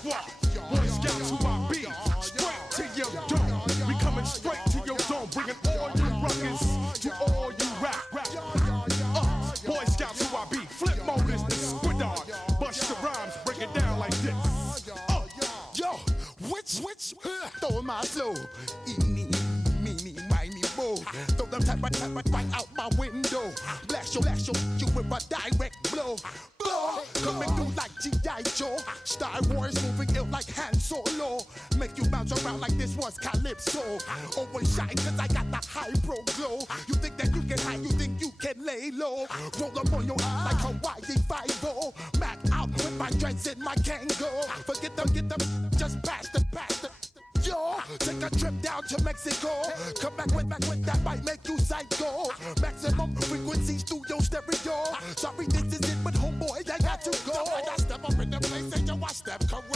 squad. Boy Scouts who I be. Straight to your dome. We coming straight to your dome. Bringing all you ruckus to all you rap. Boy Scouts who I be. Flip mode is the squid on. Bust the rhymes, break it down like this. Yo, which, throw my flow. Eeny, meeny, miny, mo. Throw them type right out my window. Blast you with a direct blow. Coming through like G.I. Joe. Star Wars moving ill like Han Solo. Make you bounce around like this was Calypso. Always shine cause I got the high pro glow. You think that you can hide, you think you can lay low. Roll up on your eye like Hawaii 5-0. Mac out with my dreads in my Kango. Forget them, just pass the. Yo, take a trip down to Mexico. Come back with that might make you psycho. Maximum frequency studio stereo. Sorry, this is it, but homeboy, I got to go. I step up in the place and yo, I step correct.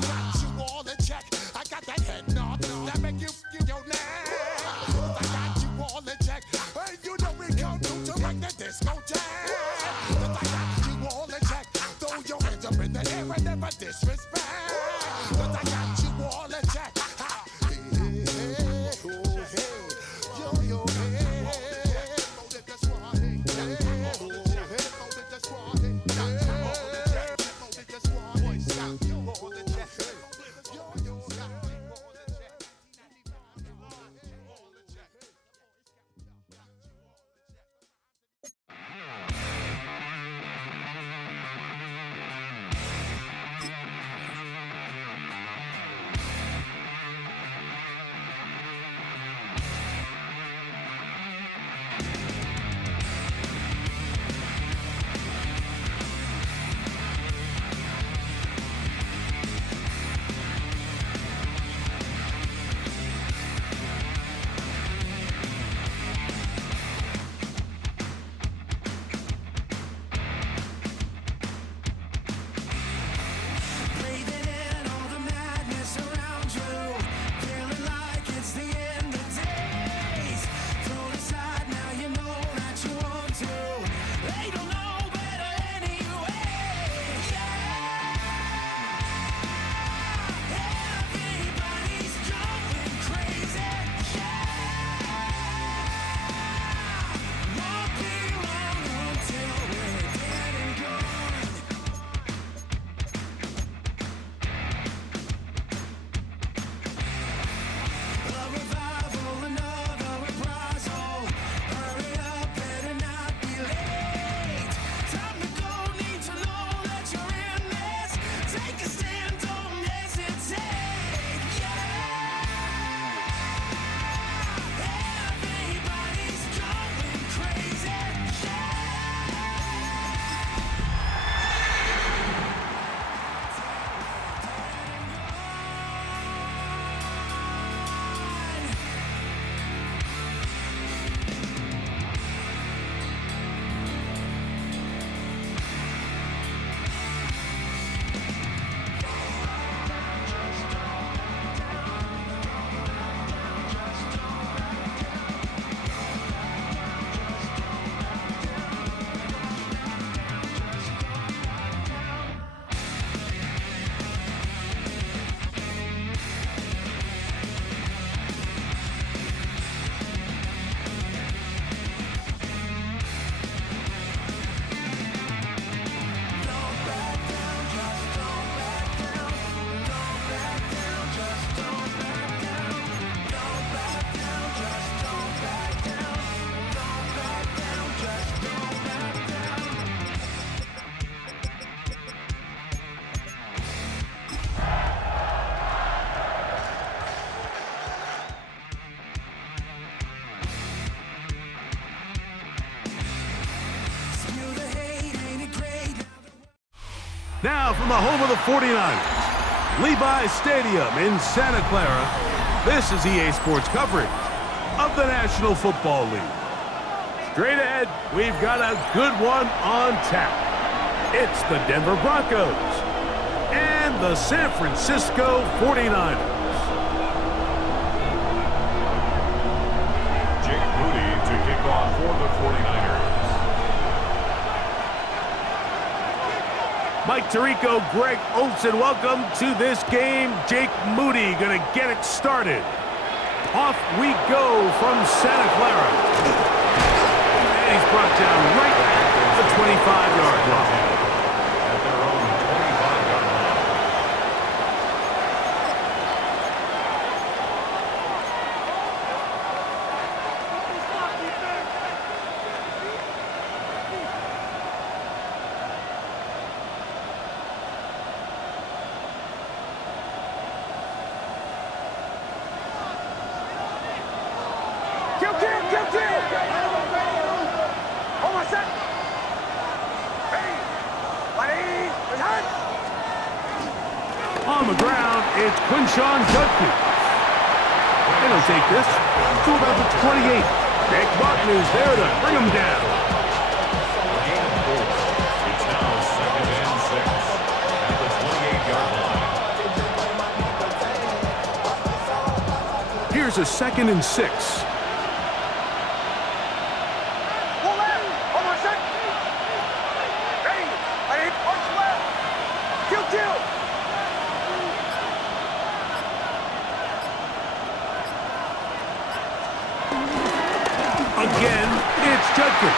Got you all in check. I got that head nod that make you your neck. I got you all in check. Hey, you know we come through to like the discotheque. I got you all in check. Throw your hands up in the air and never disrespect. I got you all in check. Now from the home of the 49ers, Levi's Stadium in Santa Clara, this is EA Sports coverage of the National Football League. Straight ahead, we've got a good one on tap. It's the Denver Broncos and the San Francisco 49ers. Jake Moody to kick off for the 49ers. Mike Tirico, Greg Olson, welcome to this game. Jake Moody going to get it started. Off we go from Santa Clara. And he's brought down right at the 25-yard line. At their own 25-yard line. On the ground, it's Quinshawn Judkins. And he'll take this to about the 28. Nick Martin is there to bring him down. Gain of 4. It's now 2nd and 6 at the 28-yard line. Here's a 2nd and 6. Again, it's Judkins.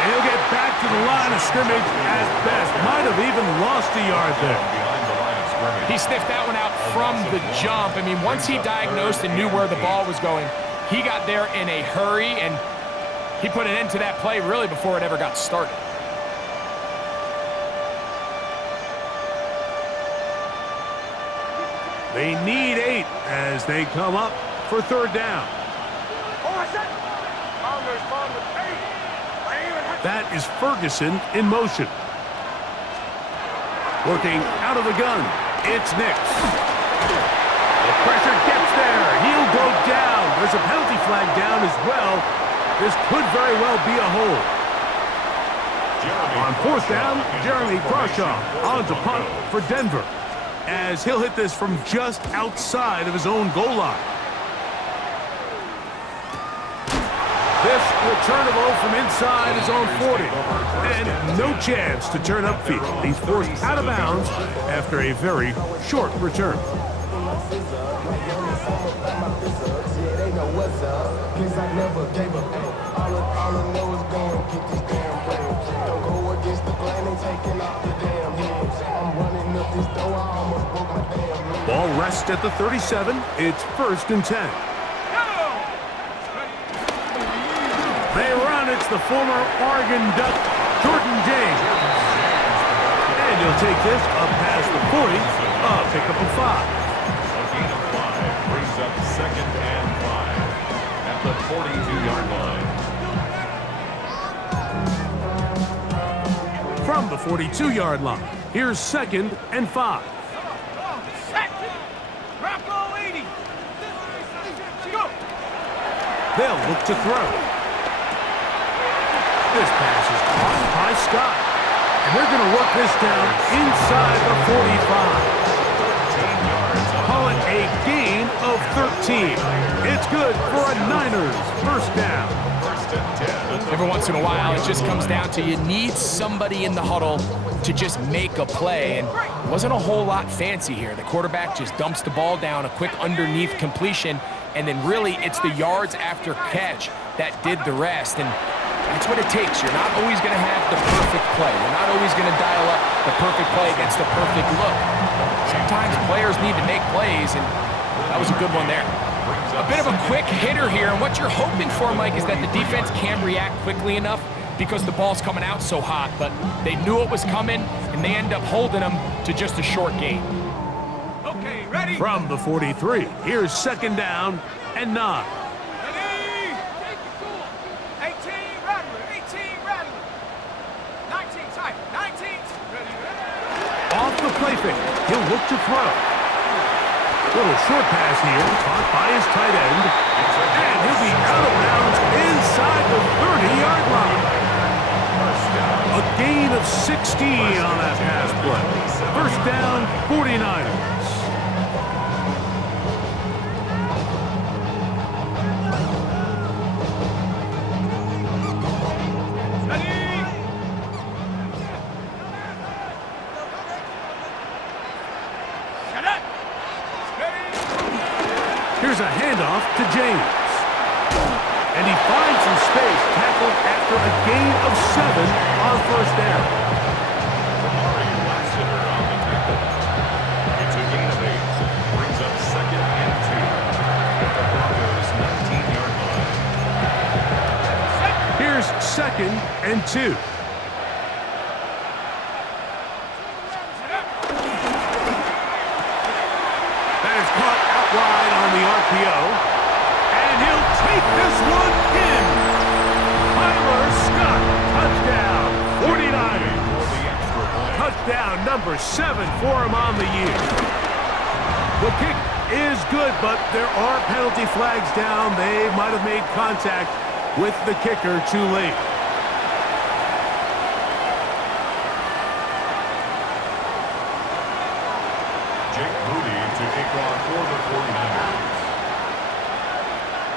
And he'll get back to the line of scrimmage at best. Might have even lost a yard there. Behind the line of scrimmage. He sniffed that one out from the jump. I mean, once he diagnosed and knew where the ball was going, he got there in a hurry, and he put an end to that play really before it ever got started. They need 8 as they come up for 3rd down. That is Ferguson in motion. Working out of the gun, it's Nix. The pressure gets there. He'll go down. There's a penalty flag down as well. This could very well be a hold. On 4th down, Jeremy Crawshaw on to punt for Denver, as he'll hit this from just outside of his own goal line. This returnable from inside his own 40. And no chance to turn upfield. He's forced out of bounds after a very short return. Ball rests at the 37. It's 1st and 10. They run. It's the former Oregon Duck, Jordan James. And he'll take this up past the 40, pick up a 5. A gain of 5 brings up 2nd and 5 at the 42-yard line. From the 42-yard line, here's 2nd and 5. They'll look to throw. This pass is caught by Scott. And they're going to work this down inside the 45. Call it a gain of 13. It's good for a Niners 1st down. 1st and 10. Every once in a while, it just comes down to you need somebody in the huddle to just make a play. And it wasn't a whole lot fancy here. The quarterback just dumps the ball down, a quick underneath completion, and then really it's the yards after catch that did the rest. And that's what it takes. You're not always going to have the perfect play. You're not always going to dial up the perfect play against the perfect look. Sometimes players need to make plays, and that was a good one there. A bit of a quick hitter here, and what you're hoping for, Mike, is that the defense can react quickly enough because the ball's coming out so hot, but they knew it was coming, and they end up holding them to just a short gain. Okay, ready? From the 43, here's 2nd down and 9. Off the play fake, he'll look to throw. Little short pass here, caught by his tight end. And he'll be out of bounds inside the 30-yard line. A gain of 16 on that pass play. 1st down, 49ers. Here's a handoff to James. And he finds some space, tackled after a gain of 7 on first down. It's a gain of 8. Brings up 2nd and 2. At the Broncos' 19-yard line. Here's 2nd and 2. That is caught out wide on the RPO. And he'll take this one in. Tyler Scott, touchdown, 49ers. Touchdown number 7 for him on the year. The kick is good, but there are penalty flags down. They might have made contact with the kicker too late. Jake Moody to kick off for the 49ers.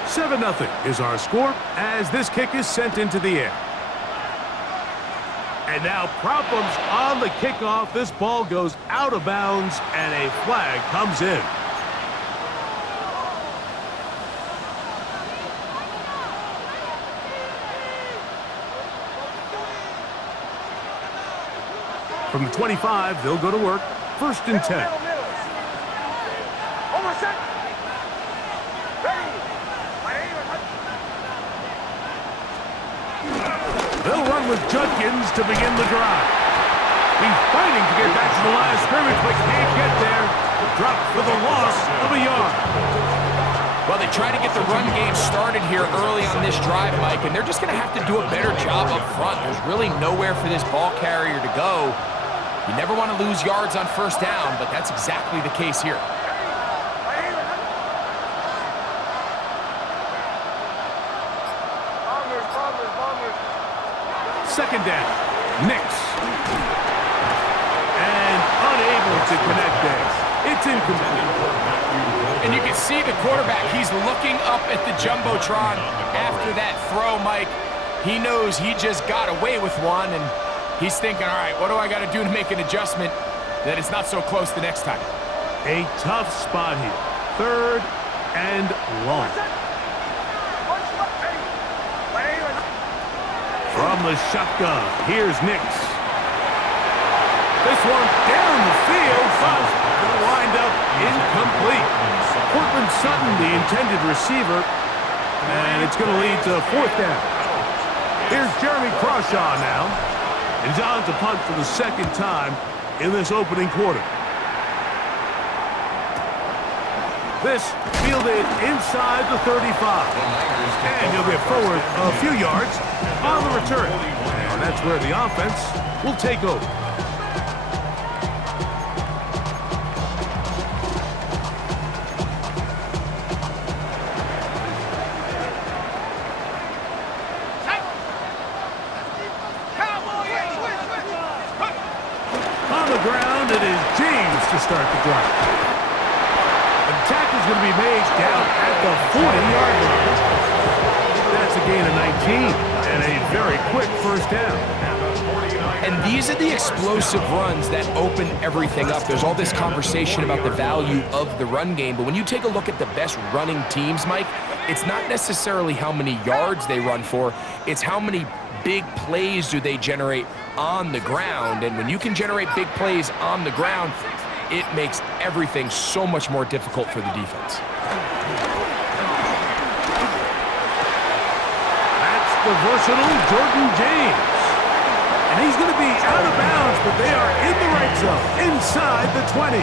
7-0 is our score as this kick is sent into the air. And now problems on the kickoff. This ball goes out of bounds and a flag comes in. From the 25, they'll go to work. 1st and 10. They'll run with Judkins to begin the drive. He's fighting to get back to the line of scrimmage, but can't get there. Dropped for the loss of a yard. Well, they try to get the run game started here early on this drive, Mike, and they're just going to have to do a better job up front. There's really nowhere for this ball carrier to go. You never want to lose yards on first down, but that's exactly the case here. Second down. Nix. And unable to connect there. It's incomplete. And you can see the quarterback, he's looking up at the Jumbotron after that throw, Mike. He knows he just got away with one, and he's thinking, all right, what do I got to do to make an adjustment that it's not so close the next time? A tough spot here. 3rd and long. From the shotgun, here's Nix. This one down the field, but going to wind up incomplete. Cortland Sutton, the intended receiver, and it's going to lead to 4th down. Here's Jeremy Crawshaw now. He's on to punt for the 2nd time in this opening quarter. This fielded inside the 35. And he'll get forward a few yards on the return. And that's where the offense will take over. On the ground, it is James to start the drive. The tackle's going to be made down at the 40-yard line. That's a gain of 19 and a very quick first down. And these are the explosive runs that open everything up. There's all this conversation about the value of the run game, but when you take a look at the best running teams, Mike, it's not necessarily how many yards they run for, it's how many big plays do they generate on the ground. And when you can generate big plays on the ground, it makes everything so much more difficult for the defense. That's the versatile Jordan James. And he's going to be out of bounds, but they are in the right zone, inside the 20.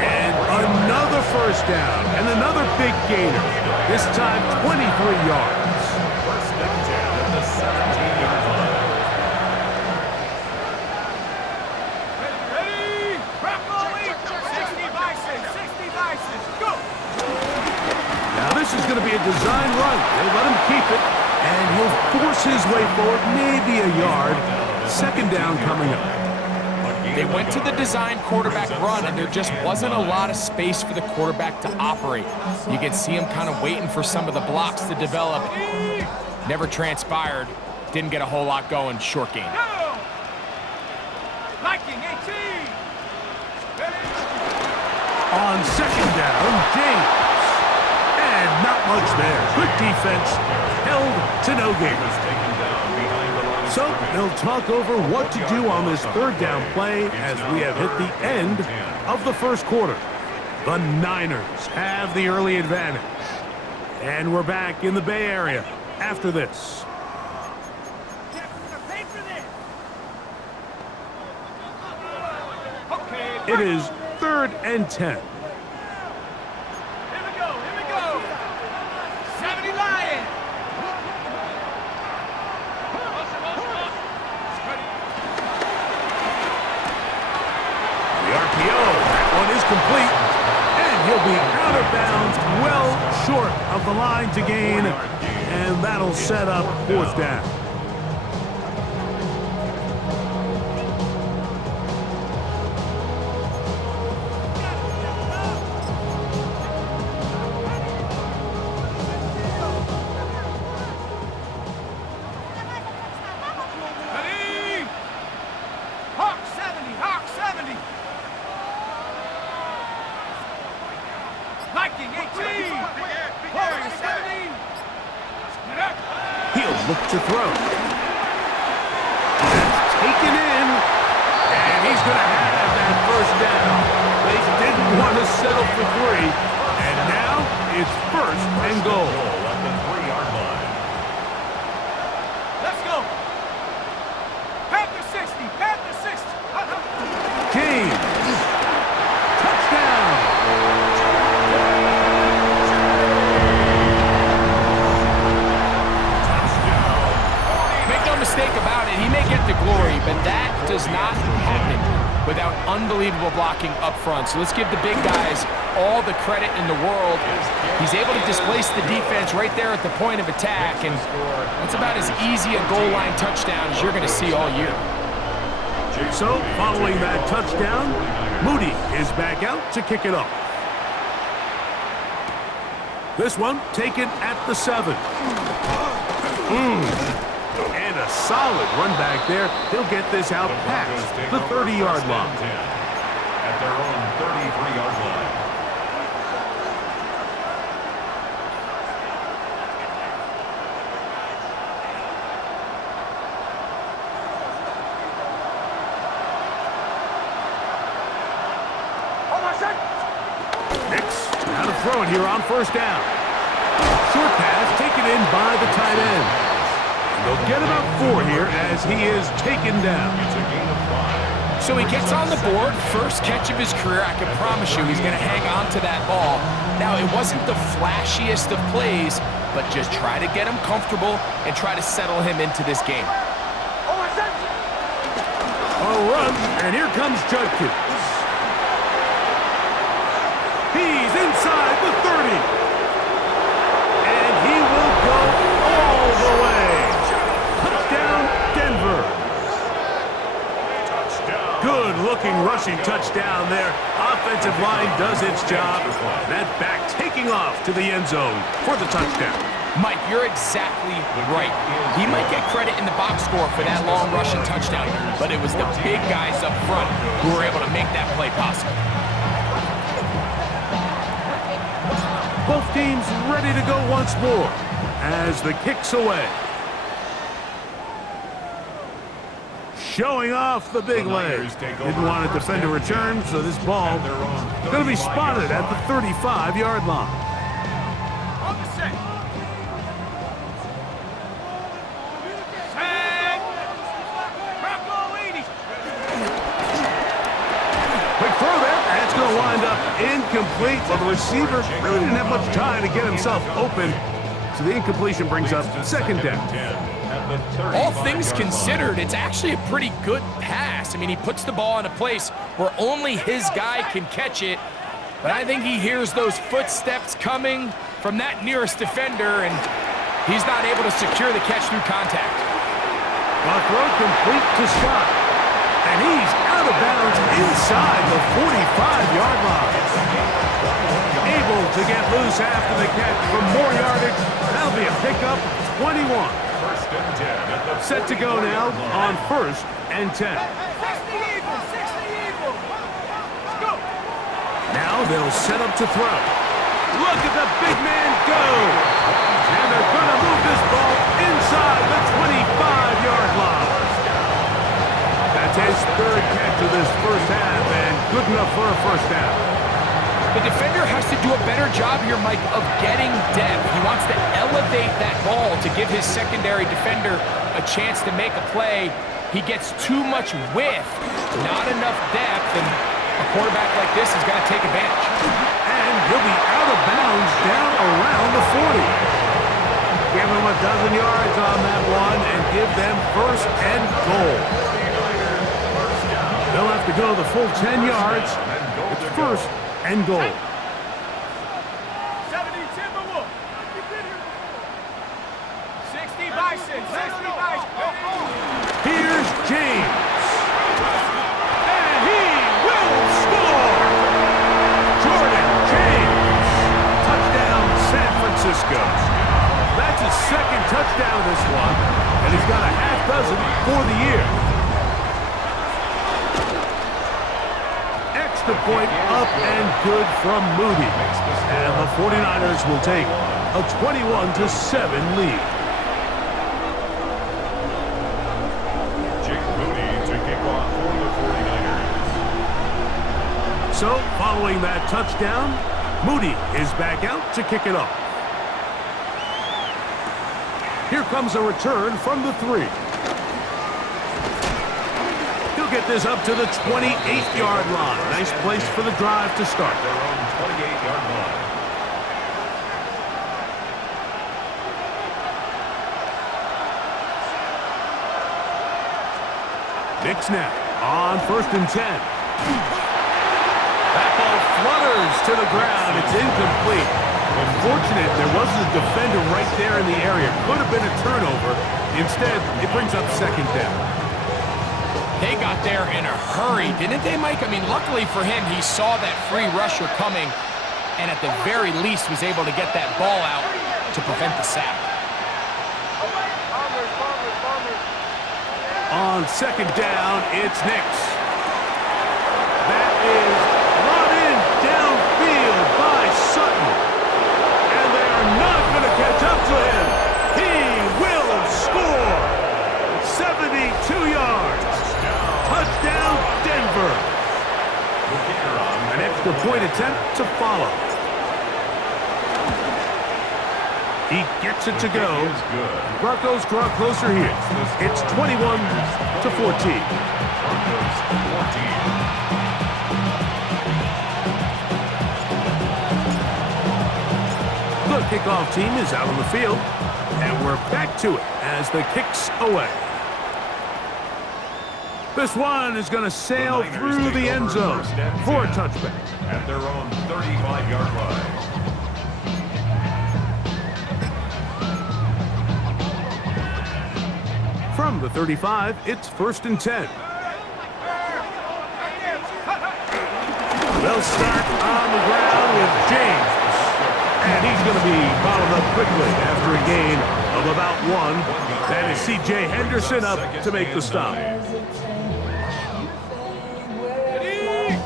And another first down, and another big gainer. This time 23 yards. First and 10 at the 17-yard line. Ready? Broccoli! 60 Bison! 60 Bison! Go! Now this is going to be a design run. They let him keep it, and he'll force his way forward, maybe a yard. 2nd down coming up. They went to the design quarterback run, and there just wasn't a lot of space for the quarterback to operate. You can see him kind of waiting for some of the blocks to develop. Never transpired. Didn't get a whole lot going. Short game. Liking 18! On 2nd down, James. Not much there. Good defense. Held to no gain. So they'll talk over what to do on this third down play as we have hit the end of the first quarter. The Niners have the early advantage. And we're back in the Bay Area after this. It is 3rd and 10. Here we go. 70 Lions. The RPO, that one is complete. And he'll be out of bounds, well short of the line to gain. And that'll set up 4th down. He'll look to throw. That's taken in. And he's going to have that 1st down. They didn't want to settle for 3. And now it's 1st and goal. At the 3-yard line. Let's go. Panther 60. James. Touchdown. Mistake about it, he may get the glory, but that does not happen without unbelievable blocking up front. So let's give the big guys all the credit in the world. He's able to displace the defense right there at the point of attack, and that's about as easy a goal line touchdown as you're going to see all year. So following that touchdown, Moody is back out to kick it off. This one taken at the 7. And a solid run back there. He'll get this out past the 30-yard line. At their own 33-yard line. Nix, now to throw it here on 1st down. Short pass taken in by the tight end. They'll get about 4 here as he is taken down. It's a gain of 5. So he gets on the board, first catch of his career. I can promise you he's going to hang on to that ball. Now, it wasn't the flashiest of plays, but just try to get him comfortable and try to settle him into this game. A run, and here comes Judkins. He's inside the 30. And he will go all the way. Denver. Good-looking rushing touchdown there. Offensive line does its job. That back taking off to the end zone for the touchdown. Mike, you're exactly right. He might get credit in the box score for that long rushing touchdown, but it was the big guys up front who were able to make that play possible. Both teams ready to go once more as the kick's away. Showing off the big leg. Didn't want to defend a return, so this ball going to be spotted at the 35-yard line. On the set. Quick throw there, and it's going to wind up incomplete. Well, the receiver really didn't have much time to get himself open, so the incompletion brings up 2nd down. All things considered, it's actually a pretty good pass. I mean, he puts the ball in a place where only his guy can catch it, but I think he hears those footsteps coming from that nearest defender, and he's not able to secure the catch through contact. Well, throw complete to Scott, and he's out of bounds inside the 45-yard line. Able to get loose after the catch for more yardage. That'll be a pickup of 21. Set to go now on 1st and 10. Now they'll set up to throw. Look at the big man go. And they're going to move this ball inside the 25-yard line. That's his third catch of this first half, and good enough for a first down. The defender has to do a better job here, Mike, of getting depth. He wants to elevate that ball to give his secondary defender a chance to make a play. He gets too much width, not enough depth, and a quarterback like this is going to take advantage. And he'll be out of bounds down around the 40. Give him a dozen yards on that one and give them first and goal. They'll have to go the full 10 yards. It's first and goal. 70 Timberwolves. 60 Bison. 60 Bison. Here's James. And he will score. Jordan James. Touchdown, San Francisco. That's his second touchdown of this one, and he's got a half dozen for the year. Extra point up and good from Moody. And the 49ers will take a 21-7 lead. To kick off for the 49ers. So, following that touchdown, Moody is back out to kick it off. Here comes a return from the 3. He'll get this up to the 28-yard line. Nice place for the drive to start. Their own 28-yard line. Big snap on first and 10. That ball flutters to the ground. It's incomplete. Unfortunate there wasn't a defender right there in the area. Could have been a turnover. Instead, it brings up second down. They got there in a hurry, didn't they, Mike? I mean, luckily for him, he saw that free rusher coming and at the very least was able to get that ball out to prevent the sack. On second down, it's Nix. That is brought in downfield by Sutton. And they are not going to catch up to him. He will score. 72 yards. Touchdown, Denver. An extra point attempt to follow. He gets it to go. Broncos draw closer here. It's 21-14. The kickoff team is out on the field, and we're back to it as the kick's away. This one is going to sail through the end zone for a touchback. At their own 35-yard line. From the 35, it's first and 10. They'll start on the ground with James. And he's going to be bottled up quickly after a gain of about 1. That is C.J. Henderson up to make the stop.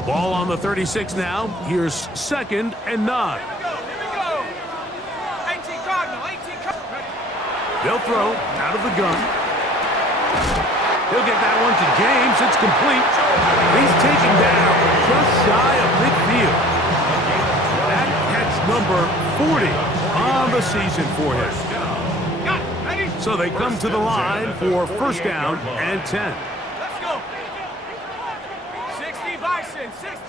Ball on the 36 now. Here's second and 9. They'll throw out of the gun. He'll get that one to James. It's complete. He's taken down just shy of midfield. That catch number 40 on the season for him. So they come to the line for first down and 10. Let's go. 60 Bison. 60.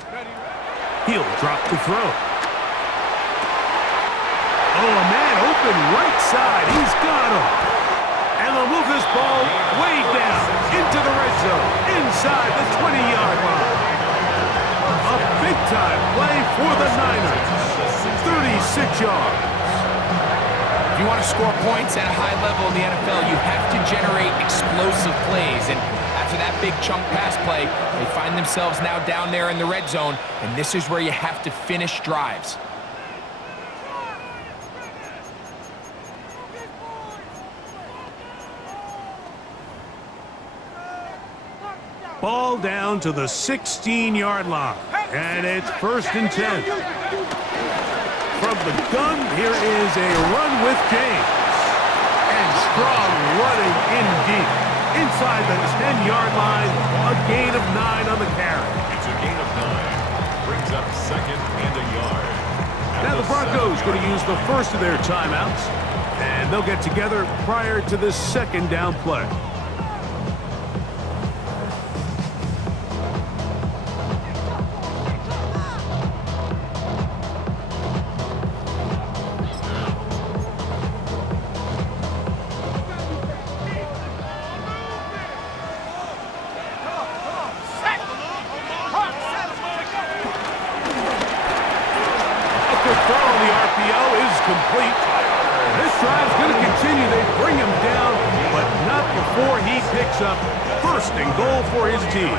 He'll drop to throw. Oh, a man open right side. He's got him. And they'll move this ball way down into the red zone, inside the 20-yard line. A big-time play for the Niners. 36 yards. If you want to score points at a high level in the NFL, you have to generate explosive plays. And after that big chunk pass play, they find themselves now down there in the red zone, and this is where you have to finish drives. Ball down to the 16-yard line, and it's first and 10. From the gun. Here is a run with James. And strong running in deep. Inside the 10-yard line, a gain of 9 on the carry. It's a gain of 9. Brings up second and a yard. Now the Broncos going to use the first of their timeouts, and they'll get together prior to the second down play. Complete. This drive's going to continue. They bring him down, but not before he picks up first and goal for his team.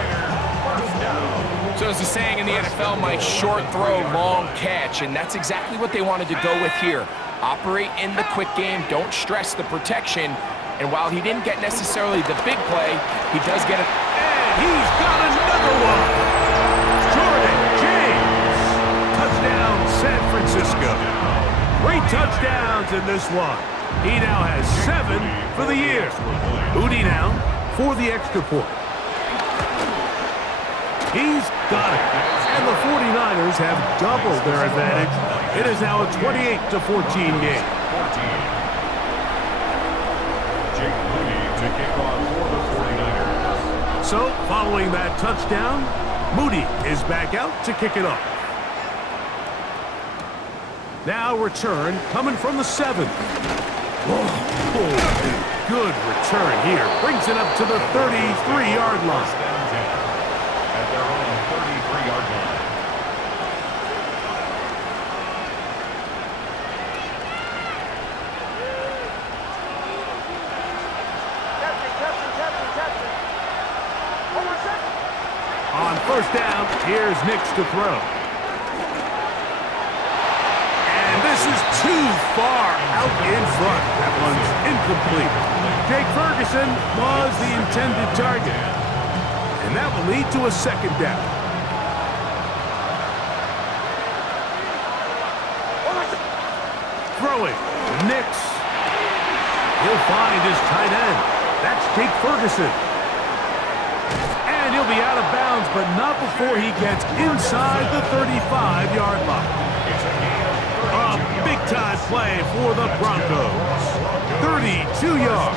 So as the saying in the NFL, Mike, short throw, long catch, and that's exactly what they wanted to go with here. Operate in the quick game, don't stress the protection, and while he didn't get necessarily the big play, he does get it. And he's got another one. Jordan James. Touchdown, San Francisco. 3 touchdowns in this one. He now has 7 for the year. Udi now for the extra point. He's got it. And the 49ers have doubled their advantage. It is now a 28-14 game. Jake Moody to kick off for the 49ers. So, following that touchdown, Moody is back out to kick it off. Now return coming from the 7. Oh, good return here. Brings it up to the 33-yard line. At their own 33-yard line. On first down, here's Nix to throw. This is too far out in front. That one's incomplete. Jake Ferguson was the intended target. And that will lead to a second down. Throwing. Nix. He'll find his tight end. That's Jake Ferguson. And he'll be out of bounds, but not before he gets inside the 35-yard line. A big-time play for the Broncos. 32 yards.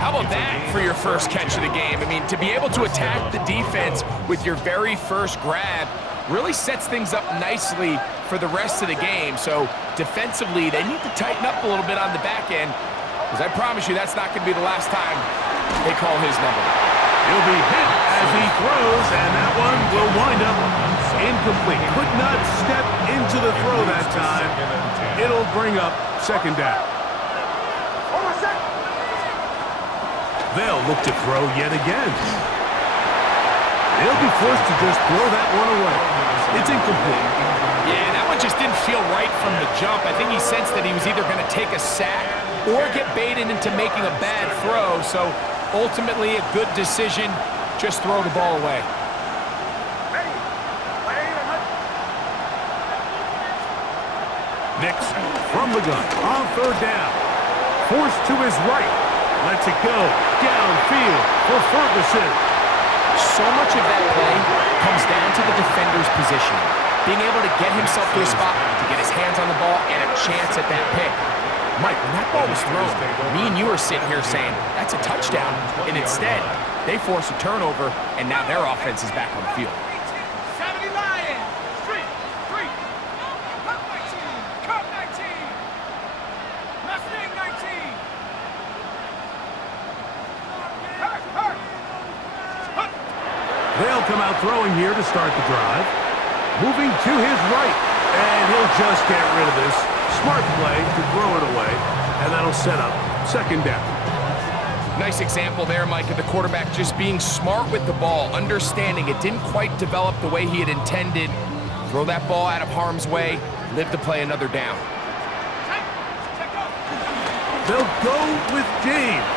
How about that for your first catch of the game? I mean, to be able to attack the defense with your very first grab really sets things up nicely for the rest of the game. So defensively, they need to tighten up a little bit on the back end, because I promise you that's not going to be the last time they call his number. He'll be hit as he throws, and that one will wind up incomplete. Could not step into the throw that time. It'll bring up second down. They'll look to throw yet again. They'll be forced to just throw that one away. It's incomplete. Yeah, that one just didn't feel right from the jump. I think he sensed that he was either going to take a sack or get baited into making a bad throw. So ultimately a good decision. Just throw the ball away. Nix from the gun on third down. Forced to his right. Lets it go downfield for Ferguson. So much of that play comes down to the defender's position. Being able to get himself to a spot to get his hands on the ball and a chance at that pick. Mike, when that ball was thrown, me and you were sitting here saying, that's a touchdown. And instead, they force a turnover, and now their offense is back on the field. They'll come out throwing here to start the drive. Moving to his right, and he'll just get rid of this. Smart play to throw it away, and that'll set up second down. Nice example there, Mike, of the quarterback just being smart with the ball, understanding it didn't quite develop the way he had intended. Throw that ball out of harm's way, live to play another down. They'll go with James.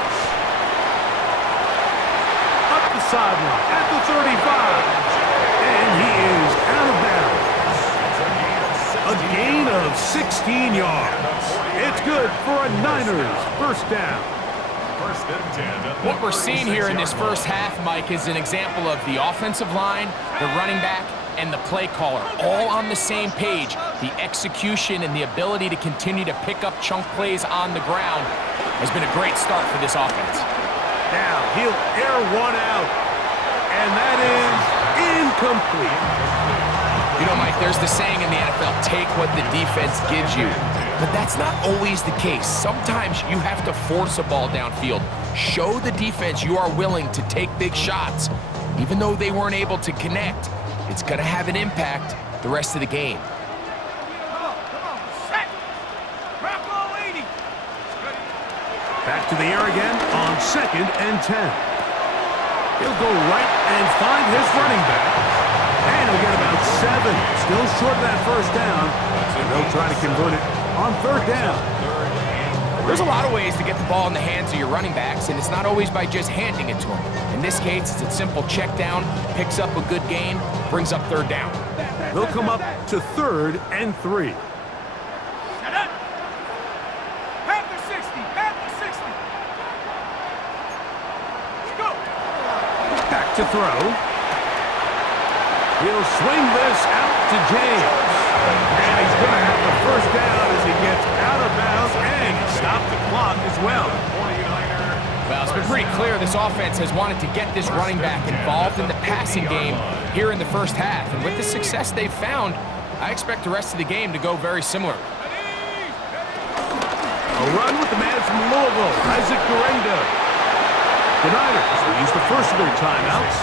Up the sideline at the 35. And he is out of bounds. A gain of 16 yards. It's good for a Niners first down. First and 10. What we're seeing here in this first half, Mike, is an example of the offensive line, the running back, and the play caller all on the same page. The execution and the ability to continue to pick up chunk plays on the ground has been a great start for this offense. Now he'll air one out, and that is incomplete. You know, Mike, there's the saying in the NFL, take what the defense gives you. But that's not always the case. Sometimes you have to force a ball downfield. Show the defense you are willing to take big shots. Even though they weren't able to connect, it's going to have an impact the rest of the game. Back to the air again on 2nd and 10. He'll go right and find his running back. And he'll get about 7. Still short of that first down. And they'll try to convert it on 3rd down. There's a lot of ways to get the ball in the hands of your running backs, and it's not always by just handing it to them. In this case, it's a simple check down, picks up a good gain, brings up 3rd down. They'll come up to 3rd and 3. Back to throw. He'll swing this out to James. And he's going to have the first down as he gets out of bounds, and he stopped the clock as well. Well, it's been pretty clear this offense has wanted to get this running back involved in the passing game here in the first half. And with the success they've found, I expect the rest of the game to go very similar. A run with the man from Louisville, Isaac Garenda. The Niners will use the first of their timeouts,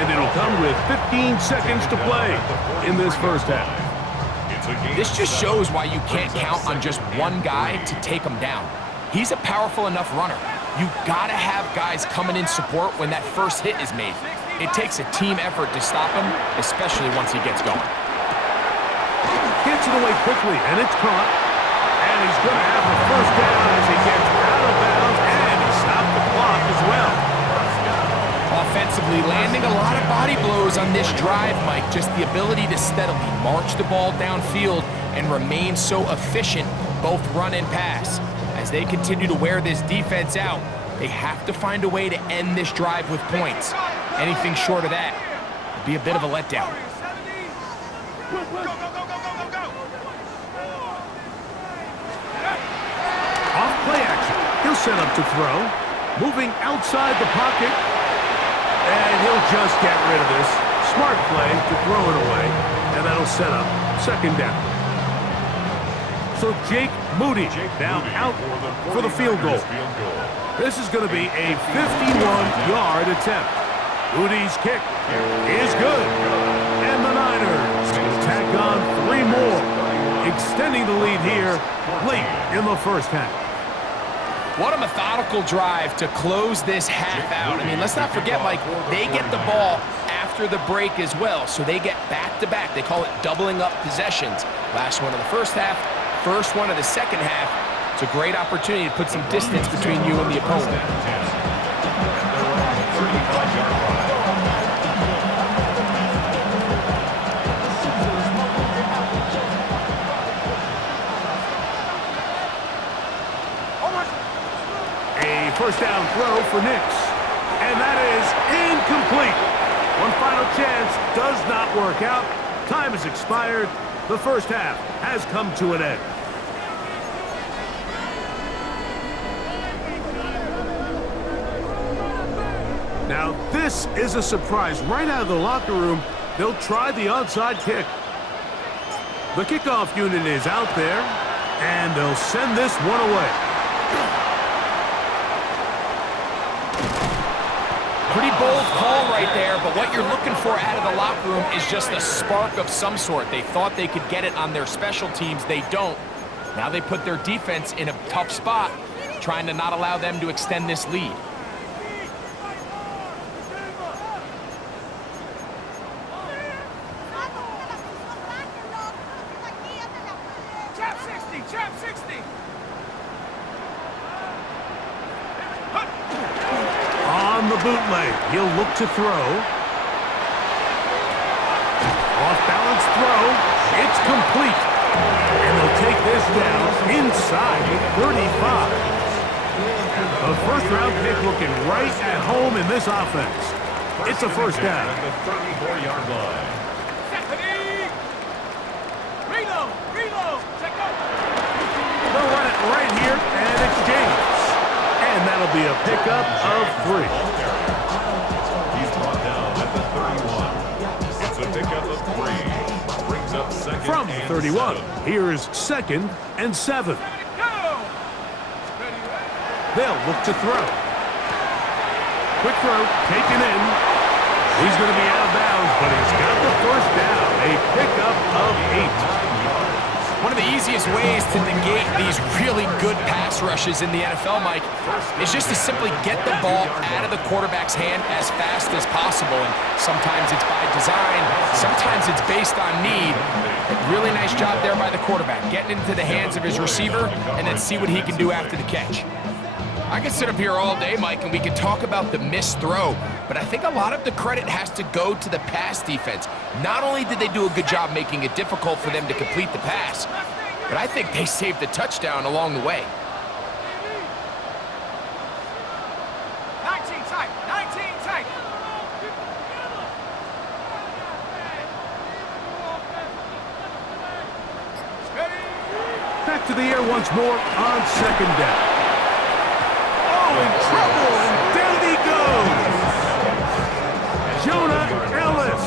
and it'll come with 15 seconds to play in this first half. This just shows why you can't count on just one guy to take him down. He's a powerful enough runner. You've got to have guys coming in support when that first hit is made. It takes a team effort to stop him, especially once he gets going. Gets it away quickly, and it's caught. And he's going to have the first down as he gets out of bounds, and he stopped the clock as well. Offensively, landing a lot of body blows on this drive, Mike. Just the ability to steadily march the ball downfield and remain so efficient, both run and pass. As they continue to wear this defense out, they have to find a way to end this drive with points. Anything short of that would be a bit of a letdown. Off play action. He'll set up to throw. Moving outside the pocket. And he'll just get rid of this. Smart play to throw it away. And that'll set up 2nd down. So Jake Moody now out for the field goal. This is going to be a 51-yard attempt. Moody's kick is good. And the Niners will tack on 3 more, extending the lead here late in the first half. What a methodical drive to close this half out. I mean, let's not forget, Mike, they get the ball after the break as well, so they get back-to-back. They call it doubling up possessions. Last one of the first half, first one of the second half. It's a great opportunity to put some distance between you and the opponent. A first down throw for Nix. And that is incomplete. One final chance does not work out. Time has expired. The first half has come to an end. Now, this is a surprise. Right out of the locker room, they'll try the onside kick. The kickoff unit is out there, and they'll send this one away. Pretty bold call right there, but what you're looking for out of the locker room is just a spark of some sort. They thought they could get it on their special teams. They don't. Now they put their defense in a tough spot, trying to not allow them to extend this lead. Trap 60. On the bootleg, he'll look to throw. Off-balance throw. It's complete. And they'll take this down inside the 35. The first-round pick looking right at home in this offense. It's a first down. At the 34-yard line. They'll run it right here, and it's James. And that'll be a pickup of 3. He's brought down at the 31. It's a pickup of 3. Brings up second From and 31, 7. here is 2nd and 7. They'll look to throw. Quick throw, taken in. He's going to be out of bounds, but he's got the first down. A pickup of 8. One of the easiest ways to negate these really good pass rushes in the NFL, Mike, is just to simply get the ball out of the quarterback's hand as fast as possible. And sometimes it's by design, sometimes it's based on need. But really nice job there by the quarterback, getting into the hands of his receiver and then see what he can do after the catch. I could sit up here all day, Mike, and we could talk about the missed throw, but I think a lot of the credit has to go to the pass defense. Not only did they do a good job making it difficult for them to complete the pass, but I think they saved the touchdown along the way. 19 tight, 19 tight. Back to the air once more on 2nd down. In trouble, and down he goes. Jonah Ellis.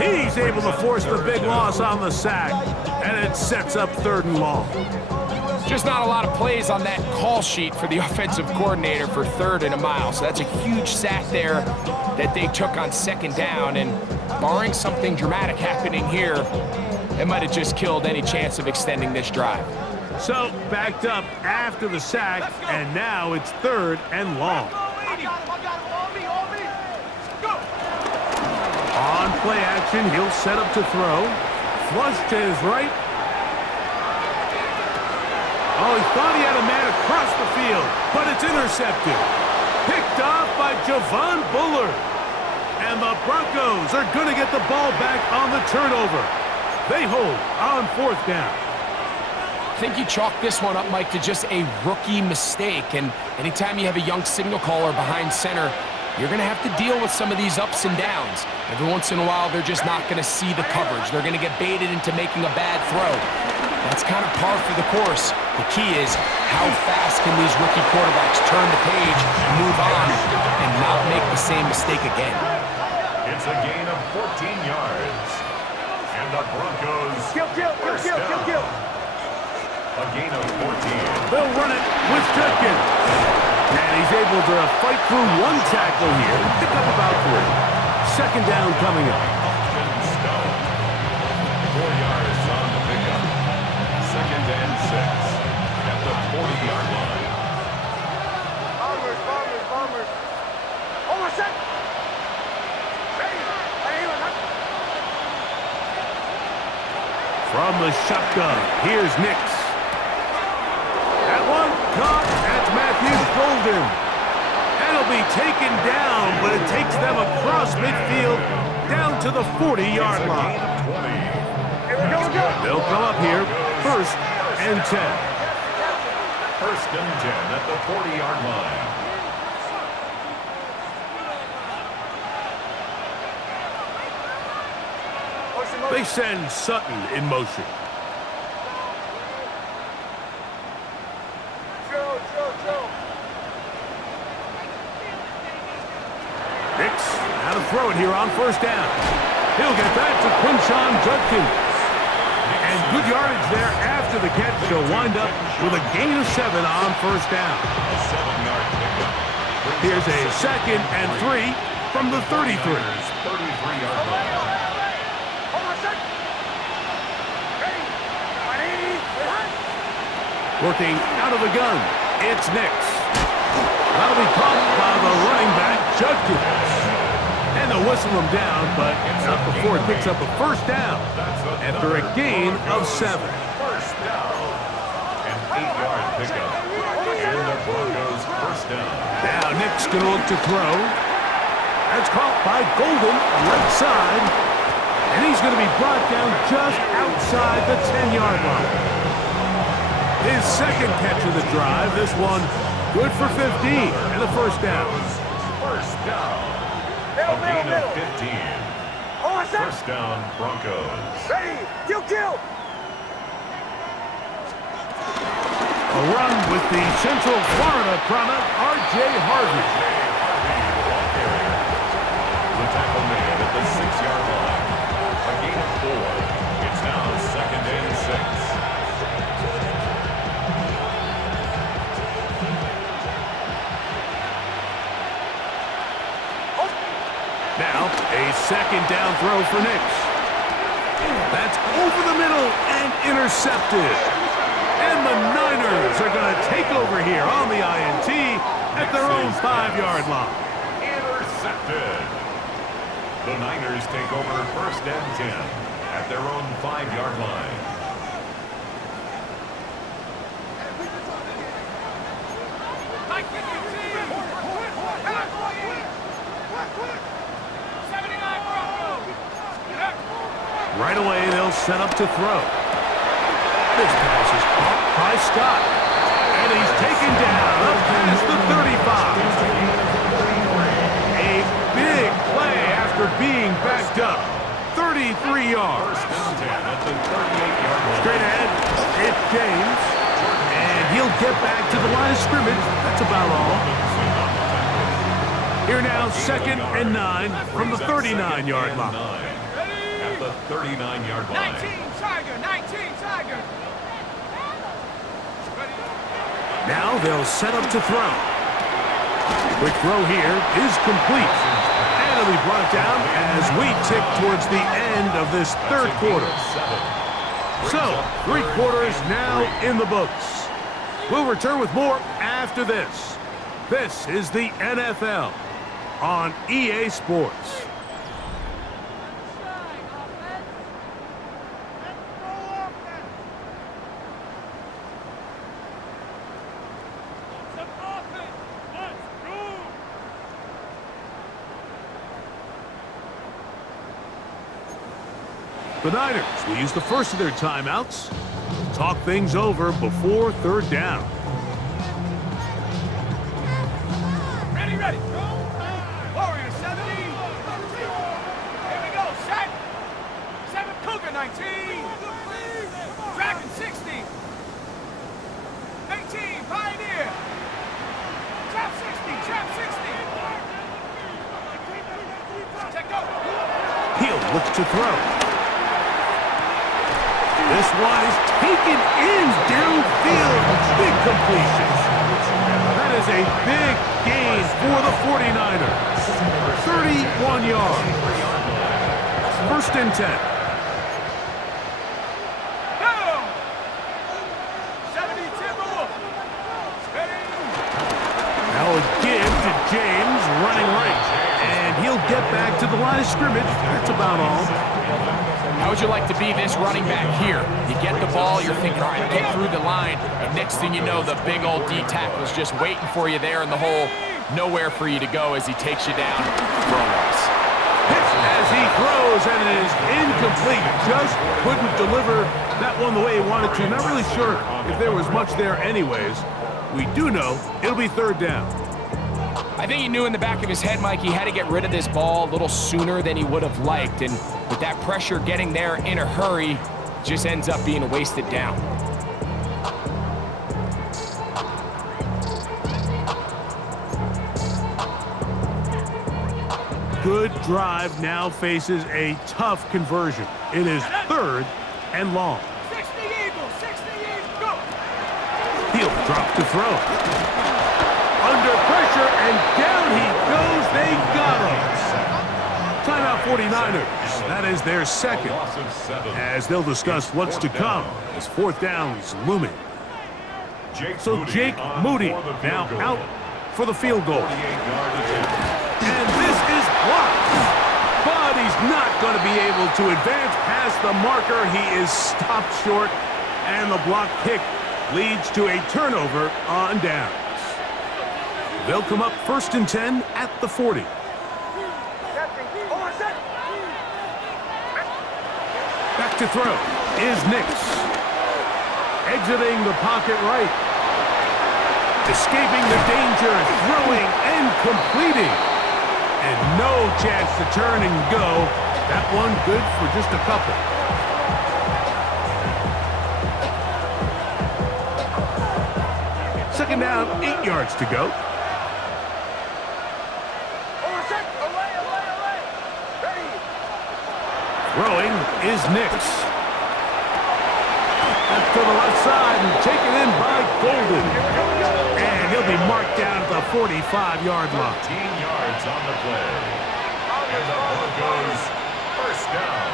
He's able to force the big loss on the sack, and it sets up 3rd and long. Just not a lot of plays on that call sheet for the offensive coordinator for 3rd and a mile. So that's a huge sack there that they took on 2nd down, and barring something dramatic happening here, it might have just killed any chance of extending this drive. So, backed up after the sack, and now it's 3rd and long. I got him, on me. Go! On play action, he'll set up to throw. Flush to his right. Oh, he thought he had a man across the field, but it's intercepted. Picked off by Javon Bullard. And the Broncos are going to get the ball back on the turnover. They hold on 4th down. I think you chalk this one up, Mike, to just a rookie mistake. And anytime you have a young signal caller behind center, you're going to have to deal with some of these ups and downs. Every once in a while, they're just not going to see the coverage. They're going to get baited into making a bad throw. That's kind of par for the course. The key is how fast can these rookie quarterbacks turn the page, move on, and not make the same mistake again. It's a gain of 14 yards. And the Broncos Kill. a gain of 14. They'll run it with Judkins. And he's able to fight through one tackle here and pick up about 3. 2nd down coming up. 4 yards on the pickup. 2nd and 6 at the 40-yard line. Bombers. Over set. Ready. From the shotgun, here's Nix. That one caught. That's Matthew Golden. And it'll be taken down, but it takes them across midfield down to the 40-yard line. They'll come up here, 1st and 10. 1st and 10 at the 40-yard line. They send Sutton in motion. Nix, now to throw it here on 1st down. He'll get that to Quinshon Judkins. And good yardage there after the catch. He'll wind up with a gain of 7 on 1st down. A 7-yard pickup. Here's a 2nd and 3 from the 33. 33-yard line. Working out of the gun, it's Nix. That'll be caught by the running back, Judkins. And they'll whistle him down, but not before it picks up a 1st down after a gain of 7. 1st down. An 8-yard pickup. And the Broncos 1st down. Now Nix gonna look to throw. That's caught by Golden, right side. And he's going to be brought down just outside the 10-yard line. His second catch of the drive, this one good for 15 and a first down. First down. Middle, A gain middle, of middle. 15. Hold on, set. First down, Broncos. Ready. Kill. A run with the Central Florida product, R.J. Harvey. Ball carrier. The tackle made at the 6-yard line. A gain of 4. It's now 2nd and 6. Now, a second down throw for Nix. That's over the middle and intercepted. And the Niners are going to take over here on the INT at their own 5-yard line. Intercepted. The Niners take over 1st and 10 at their own 5-yard line. Right away, they'll set up to throw. This pass is caught by Scott. And he's taken down up past the 35. A big play after being backed up. 33 yards. First and 10 at the 38-yard line. Straight ahead, it's James. And he'll get back to the line of scrimmage. That's about all. Here now, 2nd and 9 from the 39-yard line. At the 39-yard line. 19 Tiger. Now they'll set up to throw. Quick throw here is complete. And it'll be brought down as we tick towards the end of this third quarter. So, 3 quarters now in the books. We'll return with more after this. This is the NFL on EA Sports. The Niners will use the first of their timeouts. Talk things over before 3rd down. Ready. Warrior 70. Here we go. Set. 7 Cougar 19. Dragon 60. 18 Pioneer. Trap 60. Check go. He'll look to throw. This one is taken in downfield. Big completion. That is a big gain for the 49ers. 31 yards. 1st and 10. Go. 70 Timberwolf. Ready. Now a give to James running right. And he'll get back to the line of scrimmage. That's about all. How would you like to be this running back here? You get the ball, you're thinking, all right, get through the line. And next thing you know, the big old D tackle's just waiting for you there in the hole. Nowhere for you to go as he takes you down for a loss. As he throws, and it is incomplete. Just couldn't deliver that one the way he wanted to. Not really sure if there was much there anyways. We do know it'll be 3rd down. I think he knew in the back of his head, Mike, he had to get rid of this ball a little sooner than he would have liked. And with that pressure getting there in a hurry, just ends up being a wasted down. Good drive now faces a tough conversion. It is 3rd and long. 60 Eagles. Go. He'll drop to throw. Under pressure, and down he goes. They got him. Timeout 49ers. That is their 2nd. As they'll discuss what's to come as 4th down is looming. So Jake Moody now out for the field goal. And this is blocked. But he's not going to be able to advance past the marker. He is stopped short. And the block kick leads to a turnover on downs. They'll come up 1st and 10 at the 40. Back to throw is Nix. Exiting the pocket right. Escaping the danger, throwing and completing. And no chance to turn and go. That one good for just a couple. Second down, 8 yards to go. Throwing is Nix. That's to the left side and taken in by Golden. And he'll be marked down at the 45-yard line. 15 yards on the play. And the Broncos first down.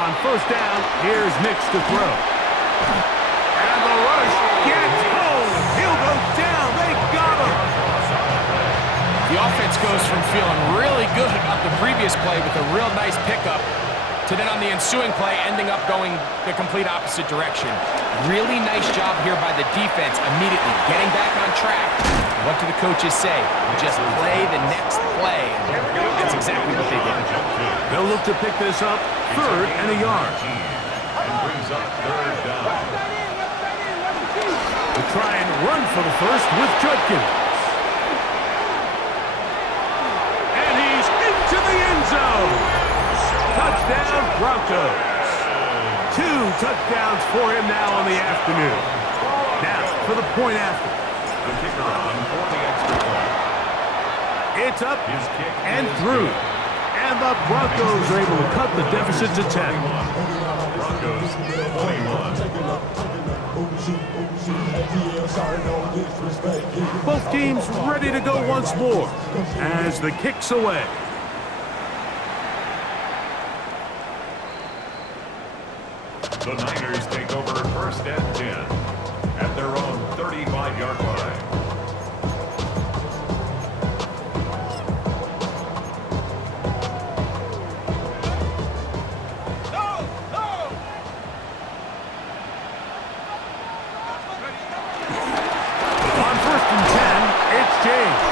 On first down, here's Nix to throw. And the rush gets home. He'll go down. They got him. The offense goes from feeling really good about the previous play with a real nice pickup to then on the ensuing play ending up going the complete opposite direction. Really nice job here by the defense immediately getting back on track. What do the coaches say? Just play the next play. That's exactly what they did. They'll look to pick this up, third and a yard. And brings up third down. We'll try and run for the first with Judkins. And he's into the end zone. Touchdown, Broncos. 2 touchdowns for him now on the afternoon. Now, for the point after. The kicker on for the extra point. It's up and through. And the Broncos are able to cut the deficit to 10. Broncos 21. Both teams ready to go once more as the kick's away. The Niners take over first and 10 at their own 35-yard line. On first and 10, it's James.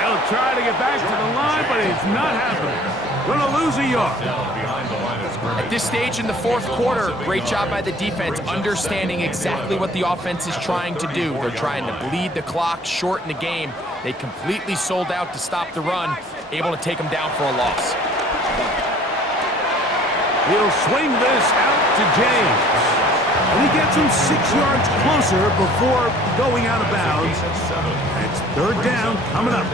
He'll try to get back to the line, but it's not happening. Gonna lose a yard. Down behind the line of scrimmage. At this stage in the fourth quarter, great job by the defense, understanding exactly what the offense is trying to do. They're trying to bleed the clock, shorten the game. They completely sold out to stop the run, able to take them down for a loss. He'll swing this out to James. And he gets him 6 yards closer before going out of bounds. It's third down coming up.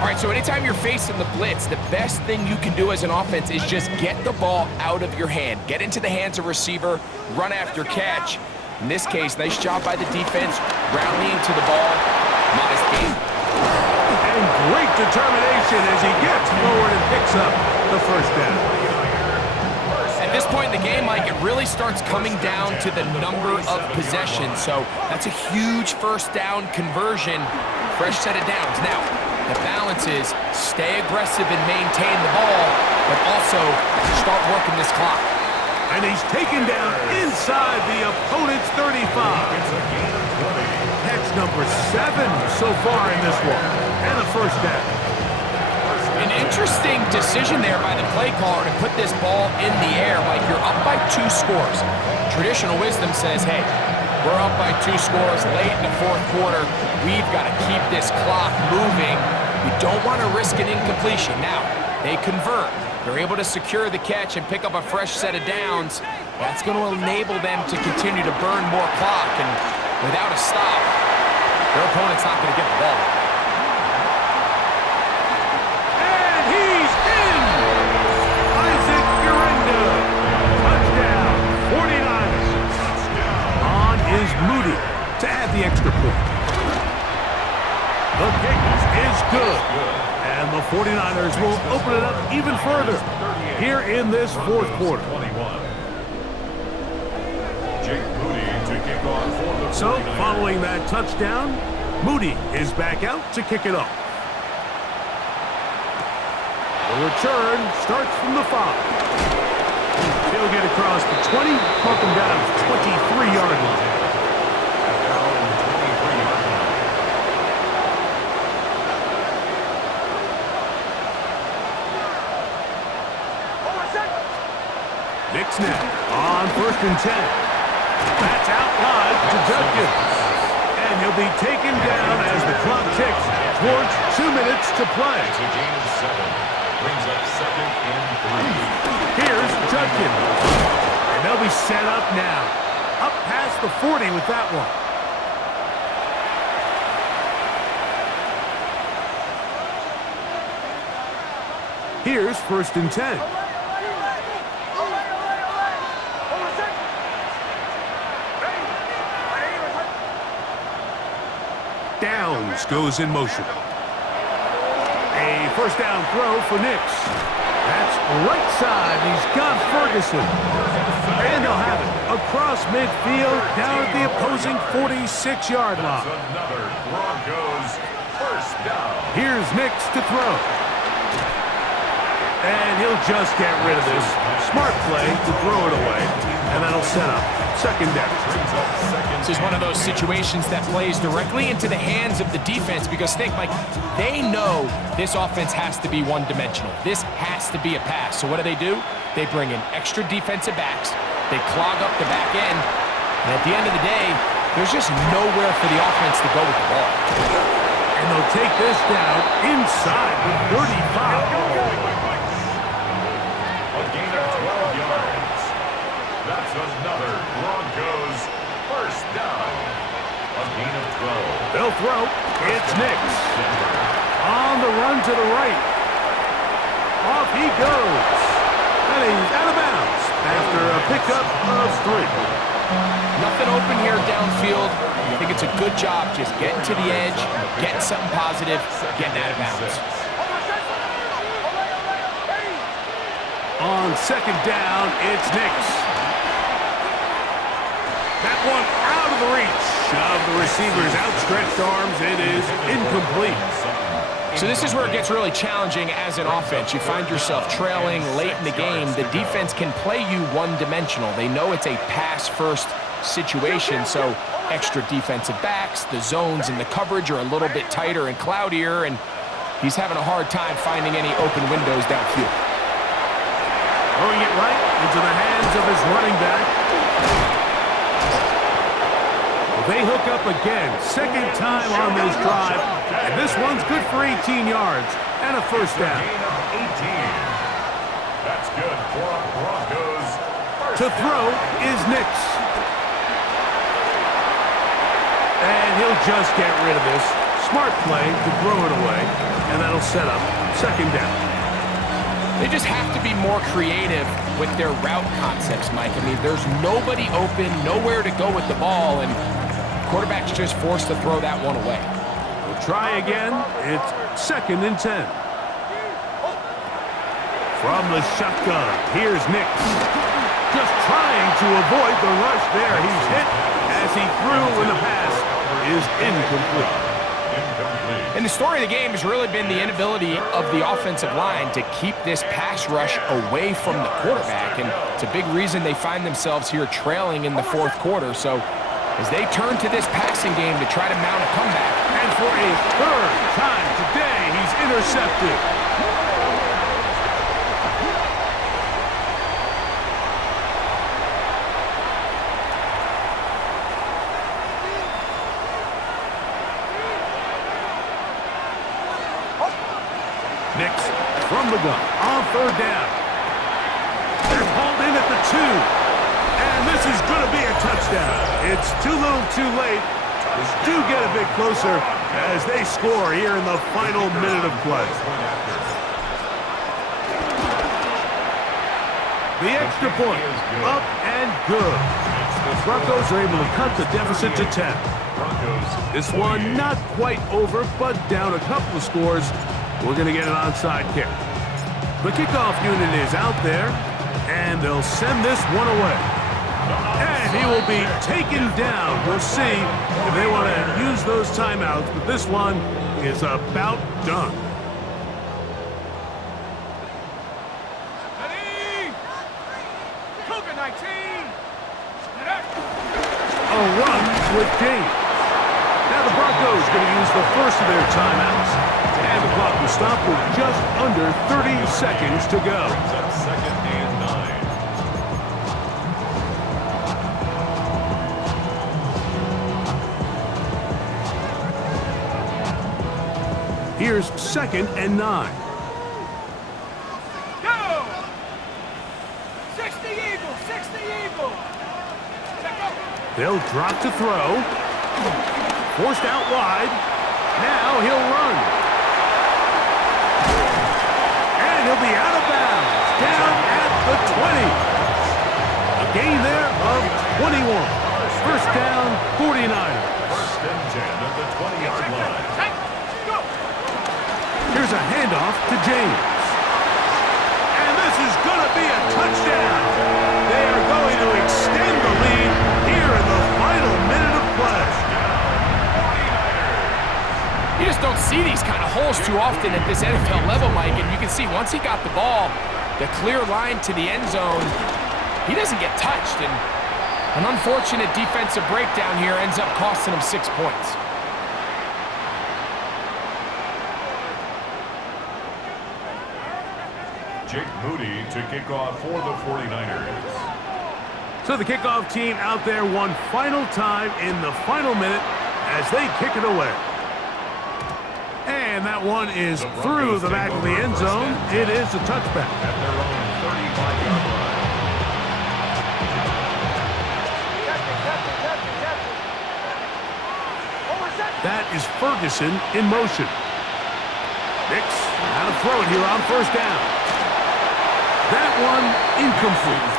All right, so anytime you're facing the blitz, the best thing you can do as an offense is just get the ball out of your hand. Get into the hands of receiver, run after catch. In this case, nice job by the defense, rallying to the ball. Modest gain. And great determination as he gets forward and picks up the first down. At this point in the game, Mike, it really starts coming down to the number of possessions. So that's a huge first down conversion. Fresh set of downs. Now, the balance is stay aggressive and maintain the ball, but also start working this clock. And he's taken down inside the opponent's 35. Catch number 7 so far in this one. And a first down. An interesting decision there by the play caller to put this ball in the air. Like, you're up by 2 scores. Traditional wisdom says, hey, we're up by 2 scores late in the fourth quarter. We've got to keep this clock moving. We don't want to risk an incompletion. Now, they convert. They're able to secure the catch and pick up a fresh set of downs. That's going to enable them to continue to burn more clock. And without a stop, their opponent's not going to get the ball. And he's in! Isaac Urenda. Touchdown, 49ers. On is Moody to add the extra point. The kick is good. And the 49ers will open it up even further here in this fourth quarter. Jake Moody to kick off for the 49ers. So, following that touchdown, Moody is back out to kick it off. The return starts from the 5. He'll get across the 20, mark him down to 23-yard line. Knicks now on 1st and 10. That's out wide to Judkins. And he'll be taken down as the clock ticks towards 2 minutes to play. It's a gain of 7. Brings up 2nd and 3. Here's Judkins. And they'll be set up now. Up past the 40 with that one. Here's 1st and 10. Downs goes in motion. A 1st down throw for Knicks. That's right side. He's got Ferguson. And they'll have it across midfield down at the opposing 46-yard line. Another Broncos 1st down. Here's Knicks to throw. And he'll just get rid of this. Smart play to throw it away. And that'll set up 2nd down. This is one of those situations that plays directly into the hands of the defense because think, like, they know this offense has to be one-dimensional. This has to be a pass. So what do? They bring in extra defensive backs. They clog up the back end. And at the end of the day, there's just nowhere for the offense to go with the ball. And they'll take this down inside the 35. A gain of 12 yards. That's another Broncos 1st down. A gain of 12. They'll throw. It's Knicks. On the run to the right. Off he goes. And he's out of bounds after a pickup of 3. Nothing open here downfield. I think it's a good job just getting to the edge, getting something positive, getting out of bounds. On 2nd down, it's Knicks. That one out of the reach of the receiver's outstretched arms. It is incomplete. So this is where it gets really challenging as an offense. You find yourself trailing late in the game. The defense can play you one-dimensional. They know it's a pass-first situation, so extra defensive backs, the zones and the coverage are a little bit tighter and cloudier, and he's having a hard time finding any open windows downfield. Throwing it right into the hands of his running back. They hook up again, 2nd time on this drive, and this one's good for 18 yards and a 1st down. Gain of 18. That's good for a Broncos 1st To throw is Knicks. And he'll just get rid of this. Smart play to throw it away, and that'll set up 2nd down. They just have to be more creative with their route concepts, Mike. I mean, there's nobody open, nowhere to go with the ball, and quarterback's just forced to throw that one away. We'll try again. It's 2nd and 10. From the shotgun, here's Knicks. Just trying to avoid the rush there. He's hit as he threw, and the pass is incomplete. And the story of the game has really been the inability of the offensive line to keep this pass rush away from the quarterback, and it's a big reason they find themselves here trailing in the 4th quarter. So as they turn to this passing game to try to mount a comeback. And for a 3rd time today, he's intercepted. Knicks from the gun on 3rd down. They're hauled in at the 2. And this is going to be a touchdown. It's too little too late. As do get a bit closer as they score here in the final minute of play. The extra point, up and good. The Broncos are able to cut the deficit to 10. This one not quite over, but down a couple of scores. We're going to get an onside kick. The kickoff unit is out there, and they'll send this one away. And he will be taken down. We'll see if they want to use those timeouts, but this one is about done. Ready? Cougar 19. A run with James. Now the Broncos going to use the first of their timeouts. And the clock will stop with just under 30 seconds to go. 2nd and 9. Here's 2nd and 9. Go! 60 Eagle, 60 Eagle. Check out. They'll drop to throw. Forced out wide. Now he'll run. And he'll be out of bounds. Down at the 20. A gain there of 21. First down, 49ers. First and 10 at the 20-yard line. Hey, go! Here's a handoff to James. And this is going to be a touchdown. They are going to extend the lead here in the final minute of play. You just don't see these kind of holes too often at this NFL level, Mike, and you can see once he got the ball, the clear line to the end zone, he doesn't get touched, and an unfortunate defensive breakdown here ends up costing him 6 points. Jake Moody to kick off for the 49ers. So the kickoff team out there one final time in the final minute as they kick it away. And that one is through the back of the end zone. It is a touchback. At their own 35-yard line. That is Ferguson in motion. Nix, how to throw it here on first down. That one incomplete.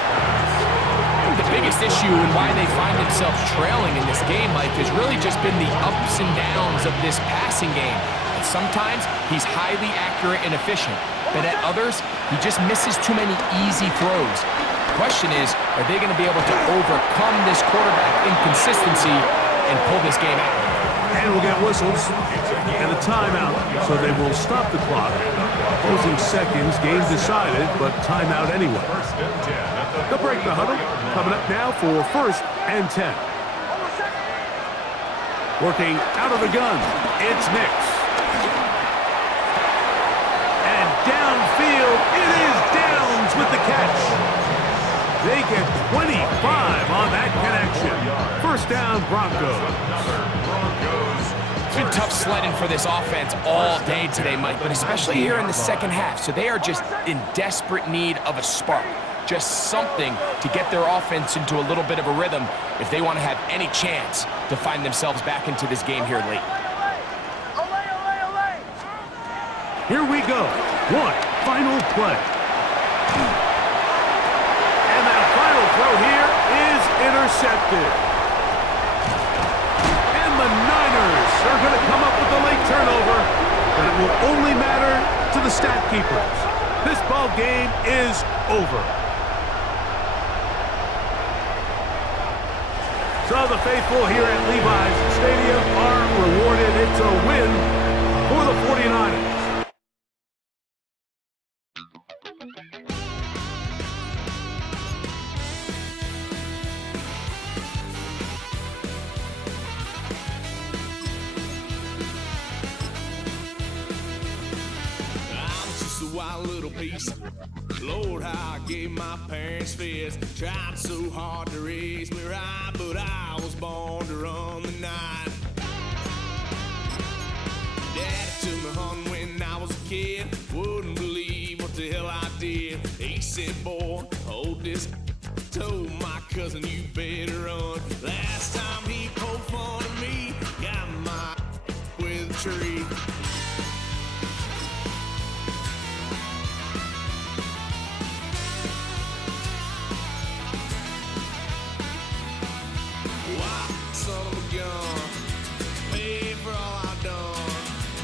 The biggest issue and why they find themselves trailing in this game, Mike, has really just been the ups and downs of this passing game. And sometimes he's highly accurate and efficient, but at others, he just misses too many easy throws. The question is, are they going to be able to overcome this quarterback inconsistency and pull this game out? And we'll get whistles and a timeout, so they will stop the clock. Closing seconds, game decided, but timeout anyway. First and 10 at the They'll break the huddle. Coming up now for 1st and 10. Working out of the gun, it's Nix. And downfield, it is Downs with the catch. They get 25 on that connection. First down, Broncos. It's been tough sledding for this offense all day today, Mike, but especially here in the second half. So they are just in desperate need of a spark. Just something to get their offense into a little bit of a rhythm if they want to have any chance to find themselves back into this game here late. Here we go. One final play. And that final throw here is intercepted. And the Niners are going to come up with a late turnover, but it will only matter to the stat keepers. This ball game is over. So the faithful here at Levi's Stadium are rewarded. It's a win for the 49ers. Wild little piece. Lord, how I gave my parents fist. Tried so hard to raise me right, but I was born to run the night. Daddy took me hunting when I was a kid. Wouldn't believe what the hell I did. He said, boy, hold this. Told my cousin, you better run. Last time he poked fun of me, got my with a tree. Son of a gun, pay for all I done.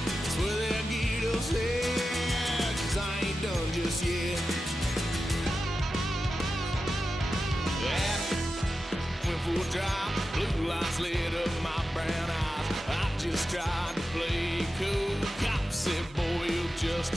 That's where they'll get us here, 'cause I ain't done just yet. Yeah, went for a drive, blue lights lit up my brown eyes. I just tried to play cool.